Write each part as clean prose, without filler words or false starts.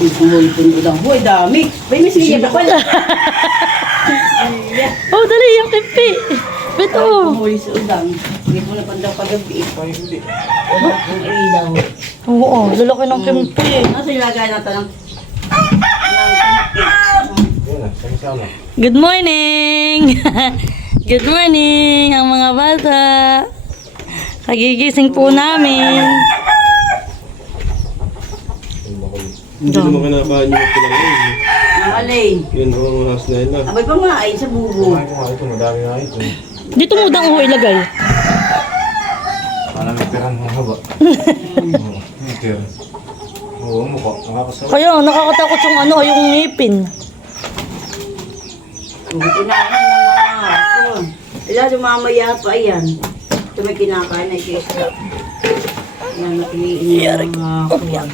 Ipon ko lang. Hoy, dami. May masiya pa pala. Oh, dali yung kimpi. Beto. Huli sa udang. Hindi po na pandaw pagabi. Hindi. Wala pong ilaw. Oo, lalaki ng kimpi. Nasa ilagay natin ng Good morning! Good morning, ang mga bata. Kagigising po namin. Hindi naman kinakain yung pinangayin. Ang alay. Yun ang mas na yun. Abay pa nga ay sa bubo. Ito, madami nga ito. Dito mo dang ilagay. Parang may perang mga haba. May pera. Oo, mukha. Nakakasawa. Kaya nakakatakot yung yung ngipin. Kinain na mga ako. Ila dumamaya pa yan. Ito may kinakain na isisla. Yan nakiin yung mga kuwan.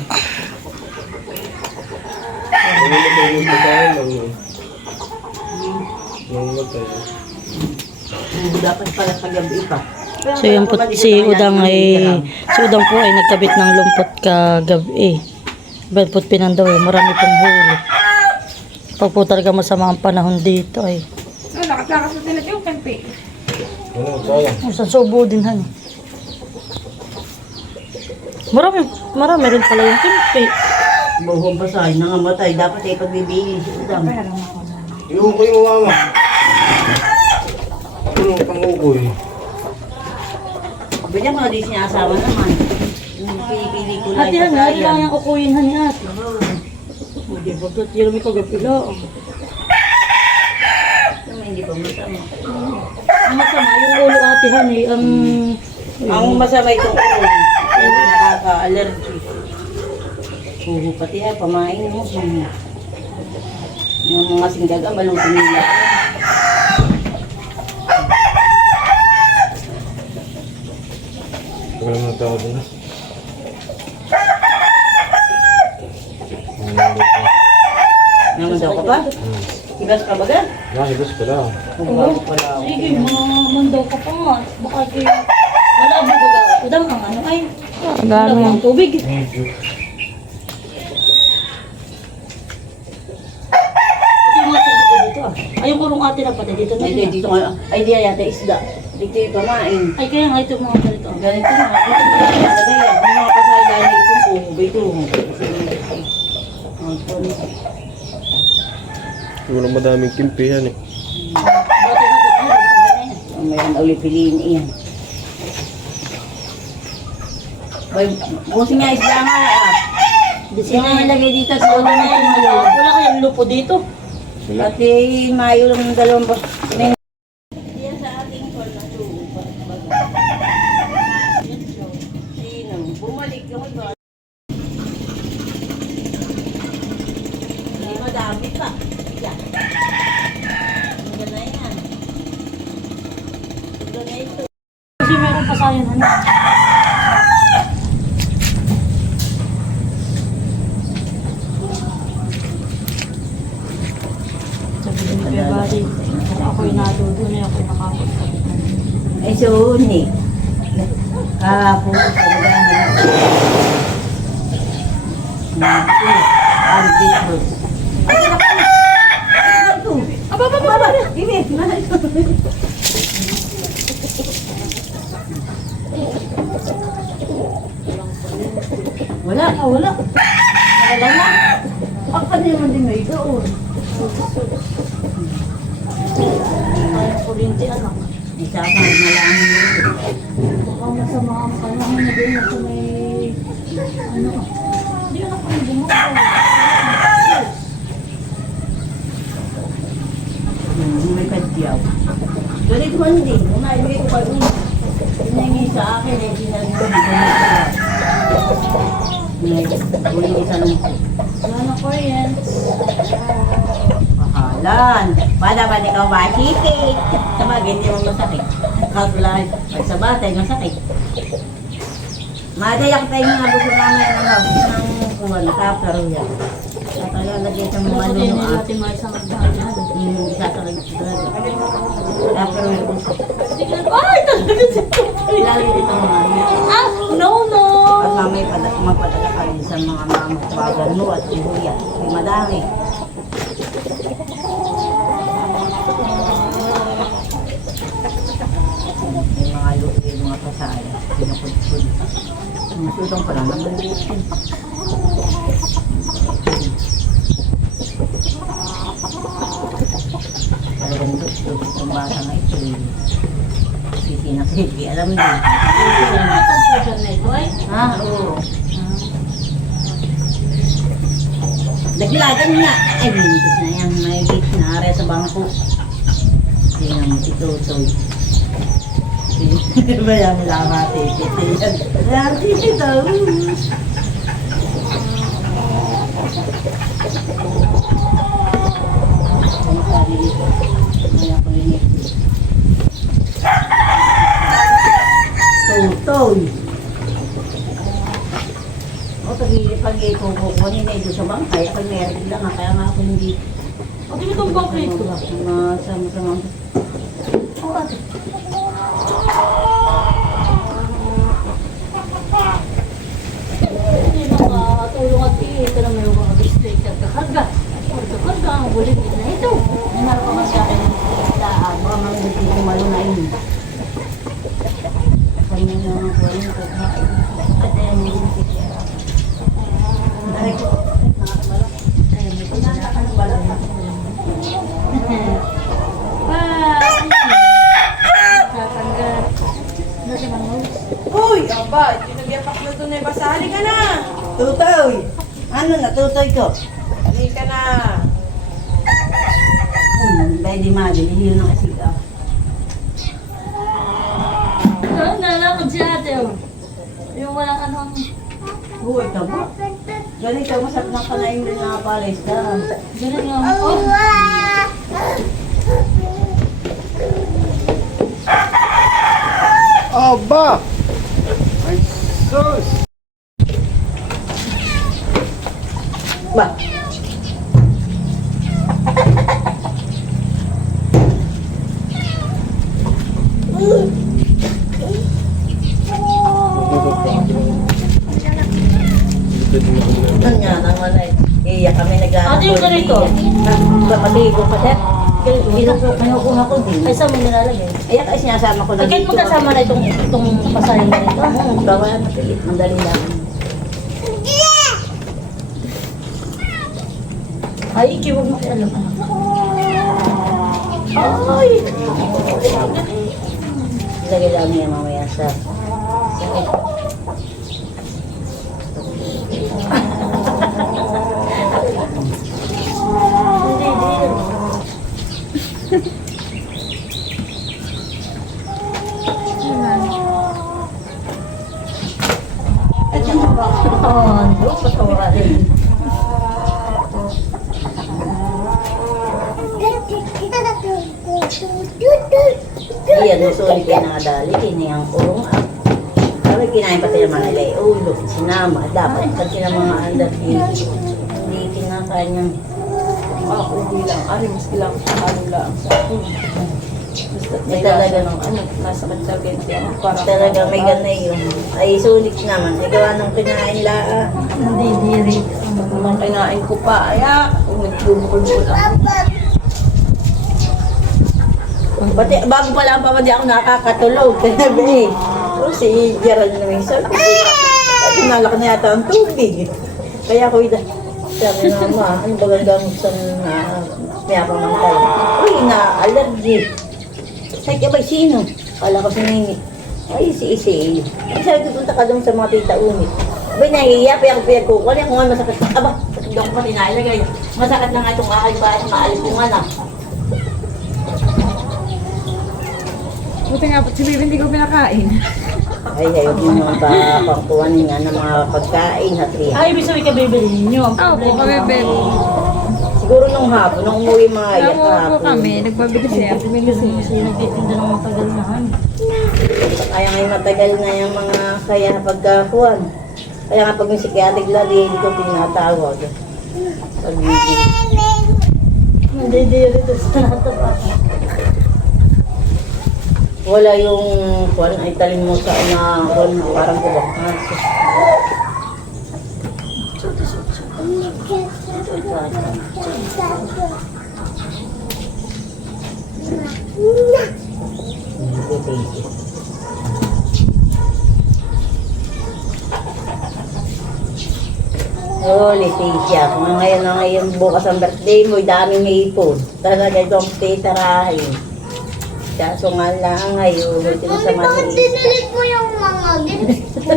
Ano na ba yung pagkain lang? Nang matay. Dapat pala sa gabi pa. So yung si Udang po ay nagkabit ng lumpot kagabi. Balpot pinandaw marami pong huli. Pag po talaga masama ang panahon dito ay. Lakas-lakas na talaga yung kampi. Ano, sayang. Isang subo din han. Marami rin pala yung kimpi. Buhong basahin, nangamatay. Dapat ay pagbibili si Udang. Iukoy mo mama. Ano pang-ukoy? Bilya mga di sinasama naman. Yung pili-pili ko lang Ate, yung ano lang basayan. yung kukuyin han ni ate. Hindi ba ito? Hindi may kagapila. Hindi pa masama. Ang masama, yung ulo ate han Ang masama itong ulo. Hindi nakaka-allergy. Puho pati ay pamain mo. Yung mga singgaga, maluto nila. Wala na tao doon. Naman daw ka ba? Ibas ka ba ga? Nakibas pala. Bago pala ako. Sige, mandaw ka pa nga. Baka kayo, malabo ba ka? Udang ang ano ay. Malabo ang tubig. Medyo. Ate yung mga tubig ko dito ah. Ay, yung kurong ate na pati dito na Ay, dito nga. Ay, di yata isda. Dito yung pamain. Ay, kaya nga ito mga ganito. Ganito na. Ito na talaga yan. Ang mga pasay dahil itong puho. Ito. Walang madaming kimpihan eh. Mayroon na ulit piliin iyan. Boy, busing nga isda nga ah. Sino ang nalagay dito sa ulo na yung malo? Wala kayang lupo dito. Pati mayo lang ng dalawang boss. Yan sa ating call na to. Sino? Bumalik yung iba. Hindi madami pa. Yan. Ang ganda yan. Ang ganda ito. Kasi meron pa sayang ano. Sabi ng February, ako'y nadudunay, ako'y nakakot. Ay, suni. Kahapon, talaga hanap. Ang dito. Ay, sarap na. Ito. Aba. Ini, mahal ito. Wala. Wala na. Ako naman din may doon. Kaya kurinti anak. Isa pa, malaman mo. Mukhang masama ang panahon na din ako may ano. Hindi ka pa bumuka. May kadyaw. Ganito man din. Umaibigay ko pa rin. Pinangi sa akin eh. Pinangi Uli isa ng Wala na kuryente. pahalan. Para ba ikaw masipit? Sabagay, hindi mo masakit. Katulad, pag sa batay, masakit. Madayak tayo nga buko namin ng kuwan, kaparo yan. At kaya lagyan sa mga Ano ano din ah. natin may isang magdahal. Yung isa sa talaga. Kaparo yung isa. Ay! Talaga si Tutoy! Lalo ito mga ano. Ah! No, no! Kasi mamay magpadala ka rin sa mga mamagbagan mo at ibuya. Ay madami. Yung mga luto, yung mga pasaya, pinapudpud. Yung sutong pala, nabalitin. Talagang gusto, itong bata nga ito. Sisi na baby, alam din. Computer na ito ay. Ha? Oo. Daglagan nga. Ay, binigis na yan. May gate na area sa bangko. Tingnan mo, itutoy. Baya mo lang matipit. Matipit daw. Ang sarili ko. Kaya ko rin ito. Tutoy. O, pag ikukukunin na ito sa bangkay, pag meron lang, kaya nga ako hindi. Ano itong bangkay ko? Sama-sama. O, ate. Hindi makatulong at ito na may mga mistake at kakarga. Kakarga ang bulit na ito. Ano ka man sa akin ng islaan, baka mga hindi ko malunayin. Kanya nga mga kuwain ko. At ayan yung hindi ko. Ay, nakakabala. Ay, may pinakakabala. Tatanggal. Nasa mga mouse. Uy, aba, yung nagyapak na doon ay basali ka na. Tutoy! Ano na, tutoy ko? Hali ka na. Bay di mali, hindi yun ang asiga. Nalakad si ate oh. Yung walang anong... Huwag ka ba? Ganito, masarap ng kanayin rin na pares ka. Ganun nga. Oh! Aba! Ay, sus! Ba? Doon nga, nang walay. Iya kami nag-aaral. Ate, yung ganito? Kapatigo pa siya. Kinukuha ko din. Ay, saan mo nilalagay? Ay, kasi sinasama ko Ay, kahit magkasama na itong pasayang na ito. Bawal na pilit. Mandali lang. Ay, ikiwag mo kaya alam anak. Ay! Lagay lang niya mamaya sa... Hindi, hindi. At saka ba? Patawa rin. Iyan, nusuli kayo nakadali. Kinayang urong ah. Sabi kinain pati naman nila eh. Ulo, sinama. Dapat pati ng mga under hindi kinakain niyang... Ako bilang, mas lang, ano lang sa akin. Basta May talaga ng ano, nasa katsagin siya. Parang talaga may ganay yun. Ay, sulit naman. Ay, gawa ng kinain laa. Hindi, hindi. Nung kinain ko pa, kung nagbubukol-bukol ako. Pati, bago pa lang pa di ako nakakatulog. Kaya oh, si Gerald naman sabi, at nalak na yata ang tubig. Kaya ko sabi na, ma, ano ba gagawin sa may pamantay? Uy, na-allergy. Sabi ka ba, sino? Kala ko si Nini. Ay, si Isi. Sabi ko, punta ka doon sa mga tita unit. Abay, nahihiya, pinagkukuha niya kung ano masakit. Aba, hindi ako pati nailagay. Masakit na nga itong aking bahay, maalis ko nga na. Buti nga po, si Bibi hindi ko pinakain. Ay, ayaw mo naman pa pangkuhanin nga ng mga pagkain, hatri. Ay, ibig sabihin ka bibili ninyo. Ang Oo, problema kami, namin. Bebe. Siguro nung hapon, nung umuwi mga iyak Namuha po hapon. kami, nagbabili siya. Kasi nagtitinda ng matagal na han. Kaya ngayon matagal na yung mga kaya pagkakuhan. Kaya nga pag may psychiatric lagi, hindi ko tinatawag. Pag-ibig. Hindi, hindi rito sa natapa. Wala yung kuhan ay talin mo sa na kuhan, parang kubak. Oh, Leticia, kung ngayon na ngayon bukas ang birthday mo, daming ipon. Talaga itong titirahin. Kaso nga lang ngayon, ito sa maliit. Dinilit mo yung mga gifts ko.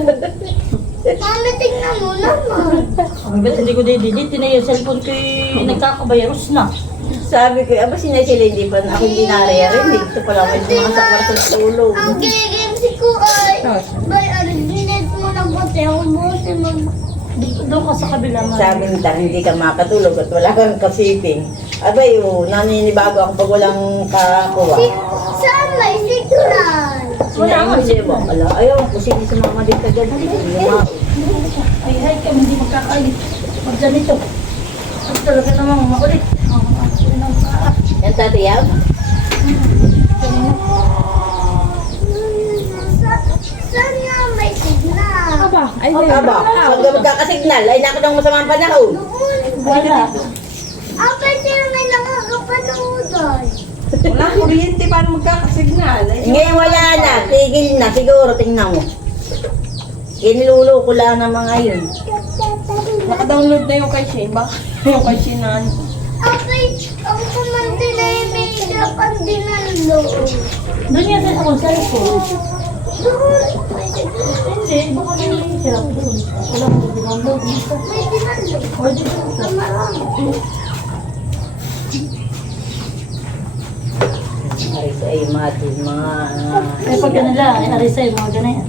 Mami, tingnan mo naman. Ang bet, hindi ko dididit. Na yung cellphone ko nagkakabayaros na. Sabi ko, aba sinay sila hindi pa ako hindi naririnig. Ito pala may mga sa kwarto sa tulog. Ang gigigims ko ay, bay, dinilit mo na buti. Ako buti mag... Doon ka sa kabila man. Sabi nila, hindi ka makatulog at wala kang kasiping. Abay, naninibago ako pag walang kakuha. Saan may signal? Wala nga siya ba? Ayaw, kusini sa mama din kagad. Ay, hay ka, hindi magkakalit. Pag ganito. At talaga namang makulit. Yan tatiyaw? Saan nga may signal? Aba, ay, Aba, pag magkakasignal, ay nakatang masamang panahon. Wala. Abay, sila may nakakapanood ay. wala kuryente, paano magkakasignal? Ay, Ngayon wala na, tigil na, siguro, tingnan mo. Kiniluluko ko lang ng mga yun. naka-download na yung kay Shane. Baka yung kay Shane na ano. Abay, ang kumante na yung may dapat dinalo. Doon yan sa ako, cellphone. Doon, may signal. Hindi, baka na yung hirap doon. Wala mo download dito. May dinalo. Pwede doon. Ang marami. Ay, sa imagine, mga... Ay, pag ganun lang, ay arisay, mga ganyan.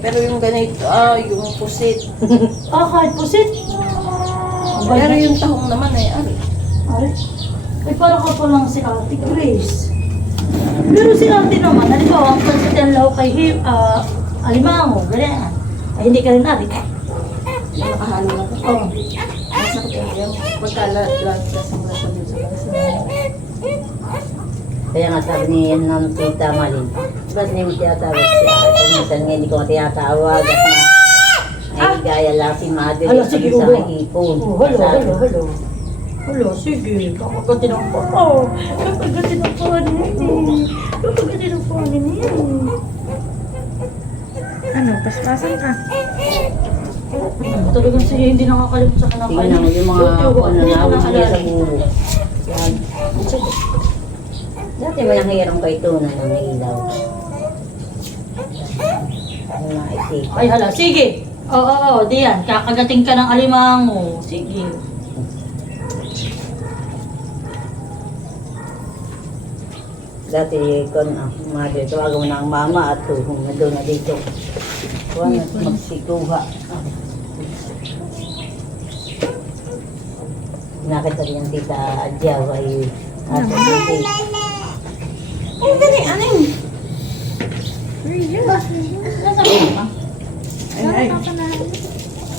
Pero yung ganito, yung pusit. Kahit pusit. Pero yung tahong naman ay ano. Ay, ay parang ka pa lang si Ate Grace. Pero si Ate naman, halimbawa, ang pansitan law kay Alimango, ganyan. Ay, hindi ka rin natin. Nakahalo na. Oo. Masakit yung pagkalat-lat sa mga sabi sa bansa. Kaya nga sabi niya yan ng tita Malin. Ba't hindi mo tinatawag siya? Kung minsan nga hindi ko tinatawag at na ay gaya lang si Mother Hala, sige, sa ubo. hipon. Oh, hello. Hello, sige. Kakagatin ang pa. Oh, kakagatin ang pa ni. Kakagatin ang pa ni. Ano, paspasan ka? Talagang sige, hindi nakakalimut sa kanang Tingnan mo yung mga ano na niya sa bubo. Yan. Dati walang hirang kay Tuna ng ilaw. Yung mga isip. Ay, hala, sige. Oo, diyan. Kakagating ka ng alimango. Sige. Dati kon Mother, tawagan mo na ang mama at tuhong na doon na dito. Huwag na magsikuha. Nakita rin yung tita Adjaw ay ato baby. Oh, gani, ano yun? Ay,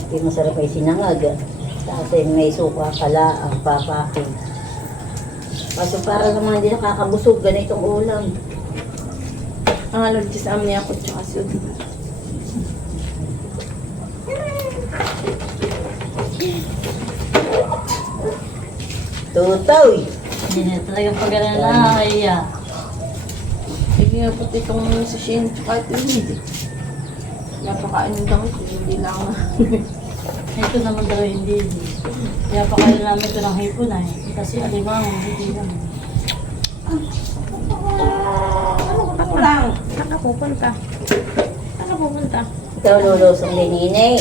Hindi masarap ay sinangag. Kasi may suka pala ang papakin. Kaso para naman hindi nakakabusog, ganitong ulam. ang allergy sa amin ako tsaka sud. Tutoy! Hindi na talagang pag-alala na ay Sige nga pati itong sa Shane tsaka ito hindi. Napakain yung damit, hindi lang. ito naman daw hindi. Kaya pa kayo namin ito ng hipon ay. Kasi alimango, hindi lang. Ako lang. Saan ka pupunta? Saan ka pupunta? Ikaw lulusong din inay.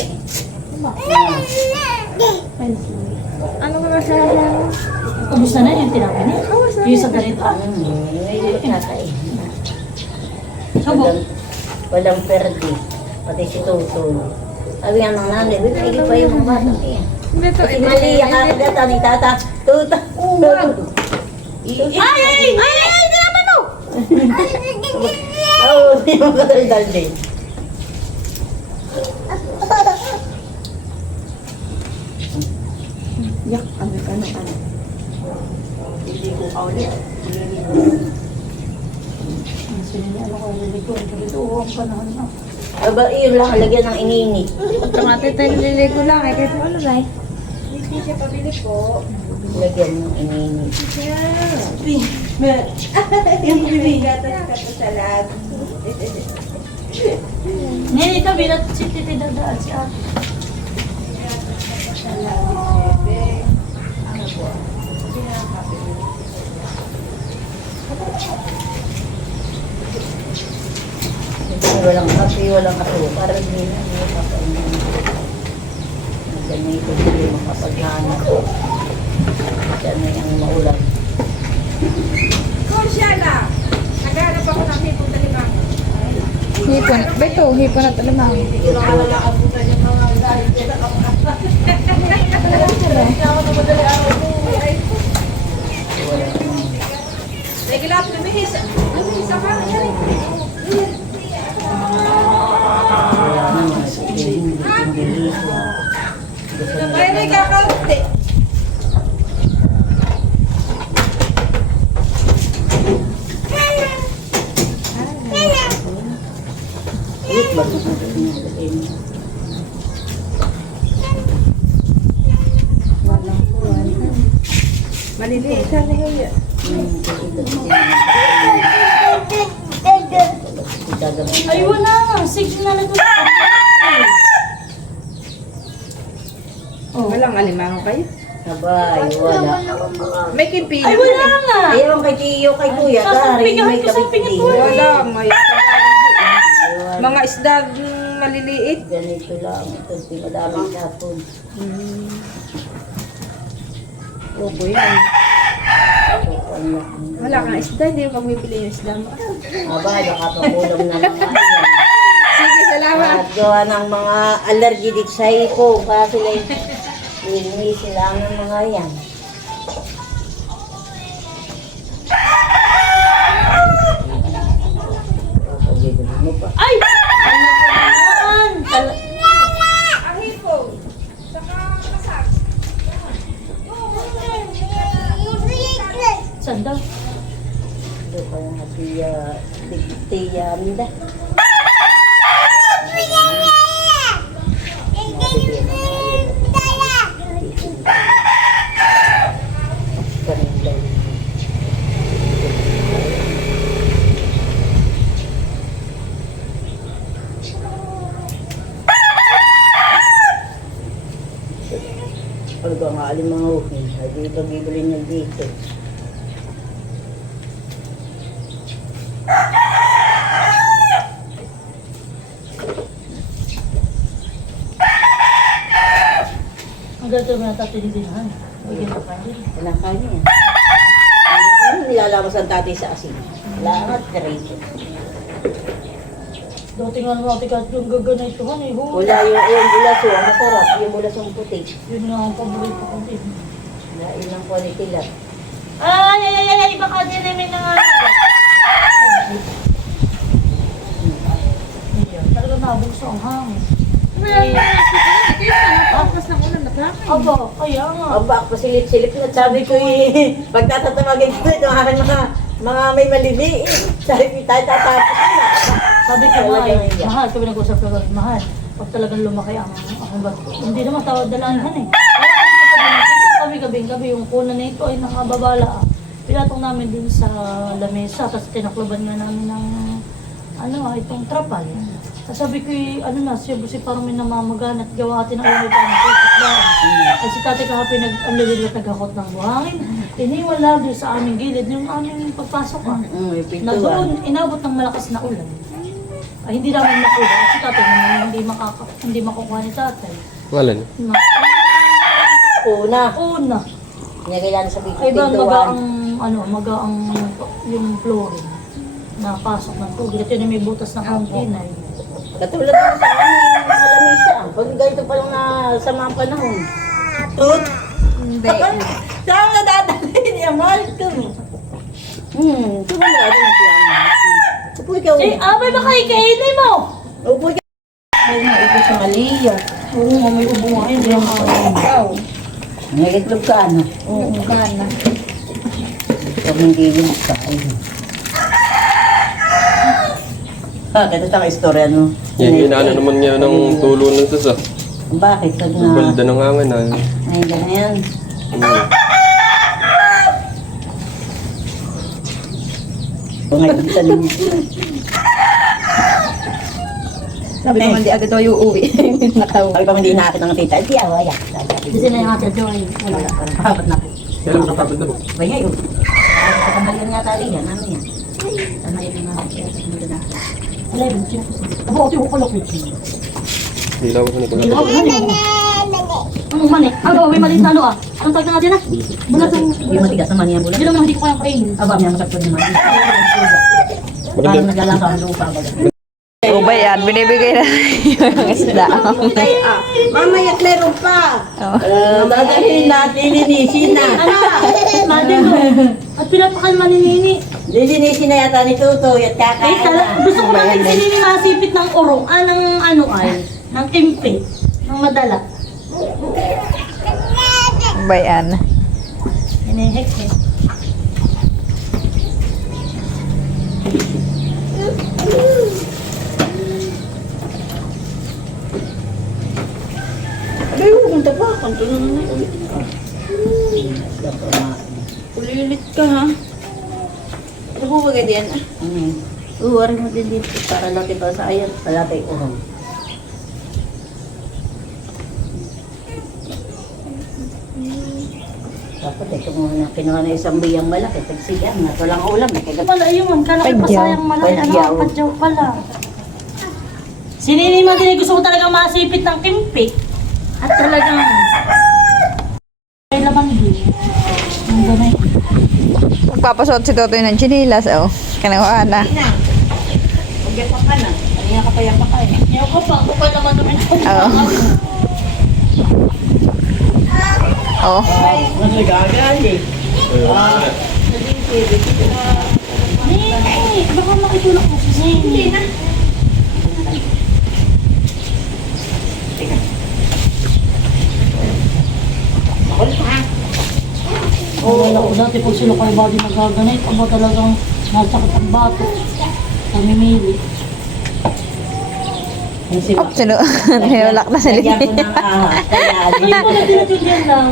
Ano ba masasabi mo? Kumusta na yung tinapin niya? Yung sa ganito. May natay. Sabo. Walang perdi. Pati si Tutoy. Sabi nga ng nanay, binigay pa yung mga bata niya. Kasi mali ang kakagata ni Tata. Tutoy! Ay! Tinapan mo! Oo, hindi mo kadaldal din. Yak, ano. Hindi ko ka ulit. Ano ko, niligo. Dito, ang panahon na. Aba, iyon lang, lagyan ng ininit. Tumatay tayo nililigo lang eh. Kahit ano ba eh? Lagyan ng inini. Ngayon ito, bilat si Titi dadaan si ate. Walang kape, walang asukar. Hindi na. Diyan na ito hindi makapaghanap. Diyan na yung maulan. Hipon. Beto, hipon at alamang. Maliliit siya na yun. Ay, wala nga. Signal na ito. Walang alimango kayo. Sabay, wala. May kimpili. Ay, wala nga. Ayaw kay Tiyo, kay Kuya. Dari, may kapit din. Wala, may mga isda maliliit. Ganito lang. Ito, di madaming sapon. Opo yan. Wala kang isda, hindi mo magbibili yung isda mo. Aba, nakapakulam na mga yan. Sige, salamat. At gawa ng mga allergy dito sa iko. Kaya sila hindi sila ng mga yan. Mo pa. Ay! Ano ba naman? Saan daw? Ito pa yung tiya minda. Pag ang alim mga ukin, hindi ito bibili niya dito. Ang ganito mo natatinidihan. Bigyan mo kayo. Kinakain niya. Ano nilalabas ang tatay sa asin? Lahat diretso. Dati nga naman ate kahit yung gaganituhan eh. Wala yung bulaso, ang masarap. Yung bulasong puti. Yun nga ang paborito ko din. Lain ng quality lang. Ay, ay, ay, ay, ay, baka din na may nangangagat. Ayan, talaga nabugso ang hangin. Aba, kaya nga. Aba, pasilip-silip na. Sabi ko eh, pagtatatawagin ko ito, aking mga may maliliit. Sabi ko, tayo tatapos na. Sabi ko nga, eh, mahal, kami nag-usap ko, mahal. Pag talagang lumaki ang bato. Hindi naman tawag dalanhan eh. Kami gabi yung kuna na ito ay nakababala. Pinatong namin din sa lamesa, tapos tinakloban nga namin ng itong trapal. Sabi ko, si parang may namamagan at gawa atin ang ulit ang putik. At si tatay kahapin nag-alilil at nagakot ng buhangin. Iniwala doon sa aming gilid yung aming pagpasok. May Na pintuan. doon, inabot ng malakas na ulan. Ay, hindi namin nakuha. Si tatay naman hindi makukuha ni tatay. Wala na. Una. Nagailan sa Ay ba, pintuan. magaang yung flooring na pasok ng tubig. At yun ay may butas ng kauntinay. Katulad ng sa aming malamisa. Pag ganito pa lang na sa mga panahon. Tut? Hindi. Saan na dadalhin niya, mahal ko. Tumula din ang piyan. Upo ikaw. Abay, baka ikainin mo! Upo ikaw. Ay, upo sa Malia. Oo nga, may ubo nga. Hindi ang Nagitlog ka, ano? Oo, kana. Ito hindi yung kain. Ito sa istorya, no? Yan, inaano naman niya ng tulo ng tasa. Bakit? Pag Balda ng hangin na. Ay, ganyan. Ngayon sa ninyo. Sabi ko, hindi agad tayo uuwi. Natawa. Sabi ko, hindi nakakit ng tita. Di ako, ayan. Kasi na yung ate Joy. Wala. Parang pahabot na po. Kailan makapagod na po? Bay ngayon. Kakambalian nga tayo yan. Ano yan? Sana yun na. Wala yun. Abo, ate, wala ko. Hilaw ko ni Kuya. Anong mani? Ano, may mali na ano ah. Anong tawag na natin ah? Bulat ang... Yung matigas naman yan. Hindi naman hindi ko kayang kainin. Aba, may masakit naman. Parang naglalasa ang lupa. O ba yan? Binibigay na yung isda. Mamaya, meron pa. Oh. Dadalhin natin, linisin na. Mati mo. At pinapakalma ni Nini. Lilinisin na yata ni Tutoy at Eh, kakain. gusto ko namin si Nini masipit ng urong. Ng ano ay? Ng timpe. Ng madala. O ba yan? Hinihik eh. Ay, pumunta pa. Kanto na naman ulit. Ulilit ka ha. Ano po ba ganyan? Uwari mo din dito para laki pa sa ayan. Wala tayo urong. Dapat ito muna. Kinuha na isang biyang malaki. Tagsigan na. Walang ulam. Nakagat. Wala yun. Kalaki pa Padyaw. sayang malaki. Ano, Padyaw. padyaw pala. Si Nini Madre gusto ko talagang masipit ng timpe. At talagang... May laman din. Ang ganay. Magpapasuot si Totoy ng chinilas. Oh, kanawa na. Huwag pa ka na. Kanina ka pa yan pa ka eh. Yaw ko pa. Ako pa naman naman. Oo. Oh. Mas nagagali. Nini, baka makitulak mo si Nini. Oo, wala ko dati pag sila kayo body nagaganay, aba talagang nasakit ang bato. Namimili. Yung si Oh, nilulak na sila. Lagyan ko ng ahas. Kaya Ay, wala din lang.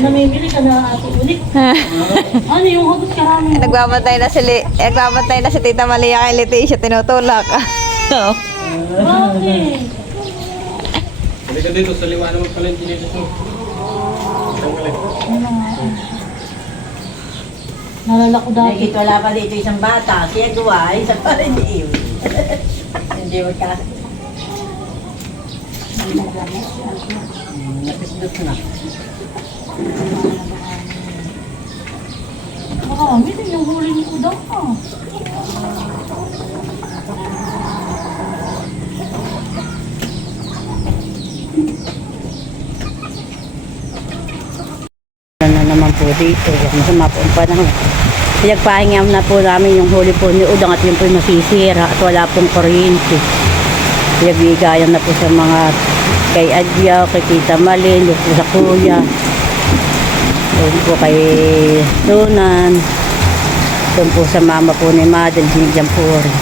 Namimili ka na ato ulit. Ano yung hugot karami mo? Nagbabantay na nagbabantay na si Tita Malia kay Leticia, tinutulak. Oh. Bakit? Halika dito, sa liwanag mo pala yung chinilas mo. Nalala ko dati. Nakikita wala pa dito isang bata. Siya gawa, isa pa rin iyo. Hindi mo ka. Napisdot na. Marami din yung huli ni Udang ka. Na naman po dito. Masama po ang panahon. Pinagpahingam na po namin yung huli po ni Udang at yun po yung masisira at wala pong kuryente. Pinagbigayan na po sa mga kay Adyaw, kay Tita Malin, yung po sa Kuya. Doon po kay Donan. Doon po sa mama po ni Madel, binigyan po rin.